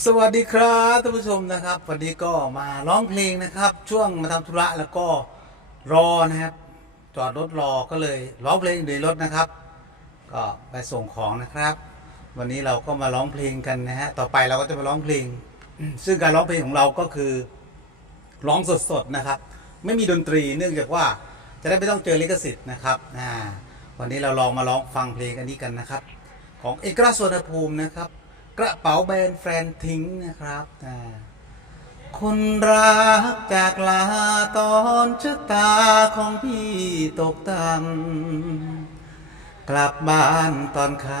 สวัสดีครับท่านผู้ชมนะครับ วันนี้ก็มาร้องเพลงนะครับ ช่วงมาทำธุระแล้วก็รอนะครับ จอดรถรอก็เลยร้องเพลงอยู่ในรถนะครับ ก็ไปส่งของนะครับ วันนี้เราก็มาร้องเพลงกันนะฮะต่อไปเราก็จะมาร้องเพลง ซึ่งการร้องเพลงของเราก็คือร้องสดๆนะครับ ไม่มีดนตรีเนื่องจากว่าจะได้ไม่ต้องเจอลิขสิทธิ์นะครับวันนี้เราลองมาร้องฟังเพลงอันนี้กันนะครับ ของเอกราชสวนภูมินะครับ กระเป๋าแบรนด์แฟนทิ้งนะครับคนรักจากลาตอนชะตาของพี่ตกต่ำกลับบ้านตอนค่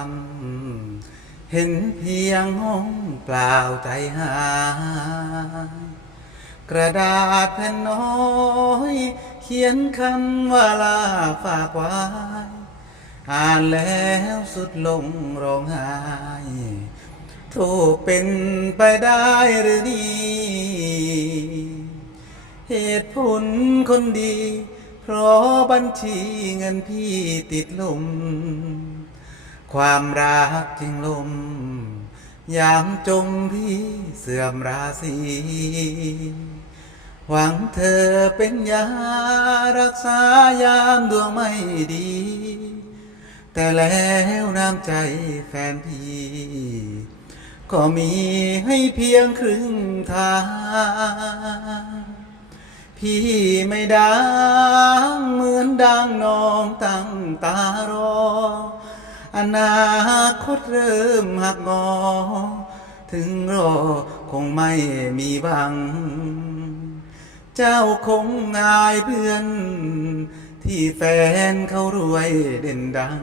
ำเห็นเพียงห้องเปล่าใจหายกระดาษแผ่นน้อย เขียนคำว่าลาฝากไว้ อ่านแล้วสุดลงร้องไห้ ถูกเป็นไปได้หรือดี เหตุผลคนดี เพราะบัญชีเงินพี่ติดลม ความรักจึงลม ยามจมพี่เสื่อมราศีหวังเธอเป็นยารักษายามดวงไม่ดี แต่แล้วน้ำใจแฟนพี่ ก็มีให้เพียงครึ่งทาง พี่ไม่ดังเหมือนดังน้องตั้งตารอ อนาคตเริ่มหักงอ ถึงรอคงไม่มีหวัง เจ้าคงอายเพื่อน ที่แฟนเขารวยเด่นดัง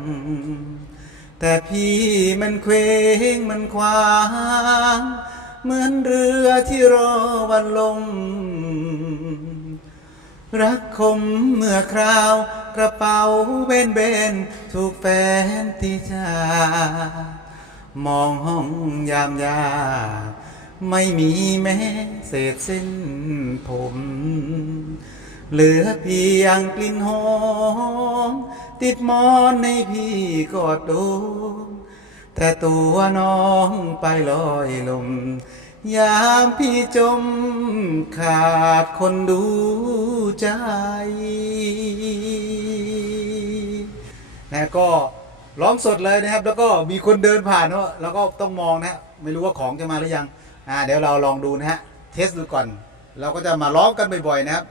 แต่พี่มันเคว้งมันควาง เหมือนเรือที่รอวันลงรักคมเมื่อคราวกระเป๋าเบนเบนถูกแฟนตีชามองห้องยามยา ไม่มีแม้เศษเส้นผม เหลือเพียงกลิ่นหอม ติดหมอนในพี่กอดดูแต่ตัวน้องไปลอยลม ยามพี่จมขาดคนดูใจ นะก็ร้องสดเลยนะครับ แล้วก็มีคนเดินผ่านเนาะแล้วก็ต้องมองนะฮะไม่รู้ว่าของจะมาหรือยัง อ่า เดี๋ยวเราลองดูนะฮะ เทสดูก่อน เราก็จะมาร้องกันบ่อยๆนะครับ